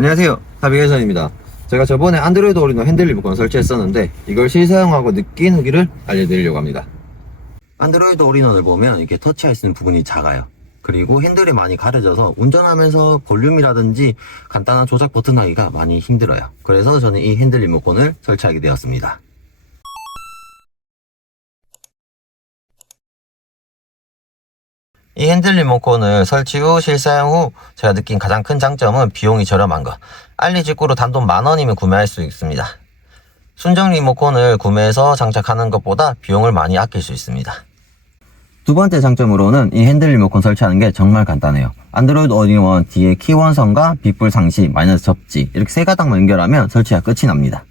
안녕하세요. 나비게이션입니다. 제가 저번에 안드로이드 오리노 핸들 리모컨 설치했었는데 이걸 실사용하고 느낀 후기를 알려드리려고 합니다. 안드로이드 오리논을 보면 이렇게 터치할 수 있는 부분이 작아요. 그리고 핸들이 많이 가려져서 운전하면서 볼륨이라든지 간단한 조작 버튼 하기가 많이 힘들어요. 그래서 저는 이 핸들 리모컨을 설치하게 되었습니다. 이 핸들 리모컨을 설치 후 실사용 후 제가 느낀 가장 큰 장점은 비용이 저렴한 것. 알리 직구로 단돈 만 원이면 구매할 수 있습니다. 순정 리모컨을 구매해서 장착하는 것보다 비용을 많이 아낄 수 있습니다. 두 번째 장점으로는 이 핸들 리모컨 설치하는 게 정말 간단해요. 안드로이드 올인원 뒤에 키 원선과 빗불 상시, 마이너스 접지 이렇게 세 가닥만 연결하면 설치가 끝이 납니다.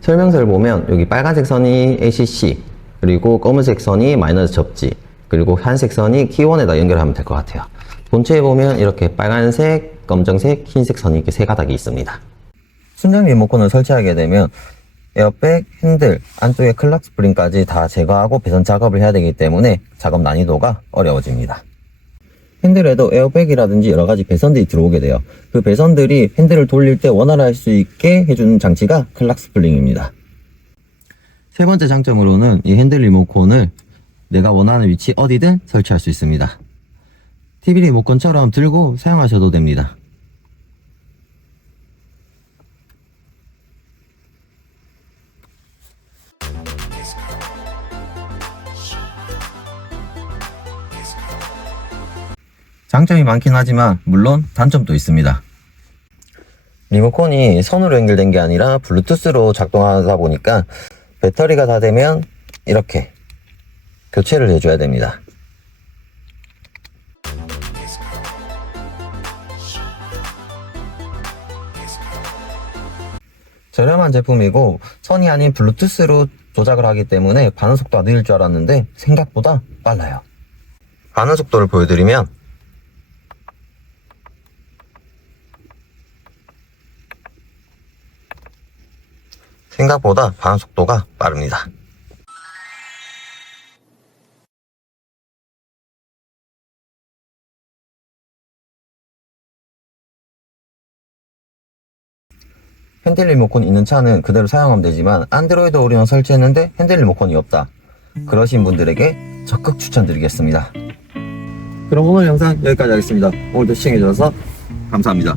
설명서를 보면 여기 빨간색 선이 ACC 그리고 검은색 선이 마이너스 접지 그리고 한색 선이 키원에다 연결하면 될 것 같아요. 본체에 보면 이렇게 빨간색, 검정색, 흰색 선이 이렇게 세 가닥이 있습니다. 순정 리모컨을 설치하게 되면 에어백, 핸들, 안쪽에 클락 스프링까지 다 제거하고 배선 작업을 해야 되기 때문에 작업 난이도가 어려워집니다. 핸들에도 에어백이라든지 여러 가지 배선들이 들어오게 돼요. 그 배선들이 핸들을 돌릴 때 원활히 할수 있게 해주는 장치가 클락 스프링입니다. 세 번째 장점으로는 이 핸들 리모컨을 내가 원하는 위치 어디든 설치할 수 있습니다. TV 리모컨처럼 들고 사용하셔도 됩니다. 장점이 많긴 하지만 물론 단점도 있습니다. 리모컨이 선으로 연결된 게 아니라 블루투스로 작동하다 보니까 배터리가 다 되면 이렇게 교체를 해줘야 됩니다. 저렴한 제품이고 선이 아닌 블루투스로 조작을 하기 때문에 반응 속도가 느릴 줄 알았는데 생각보다 빨라요. 반응 속도를 보여드리면 생각보다 반응 속도가 빠릅니다. 핸들 리모컨 있는 차는 그대로 사용하면 되지만 안드로이드 오리온 설치했는데 핸들 리모컨이 없다. 그러신 분들에게 적극 추천드리겠습니다. 그럼 오늘 영상 여기까지 하겠습니다. 오늘도 시청해주셔서 감사합니다.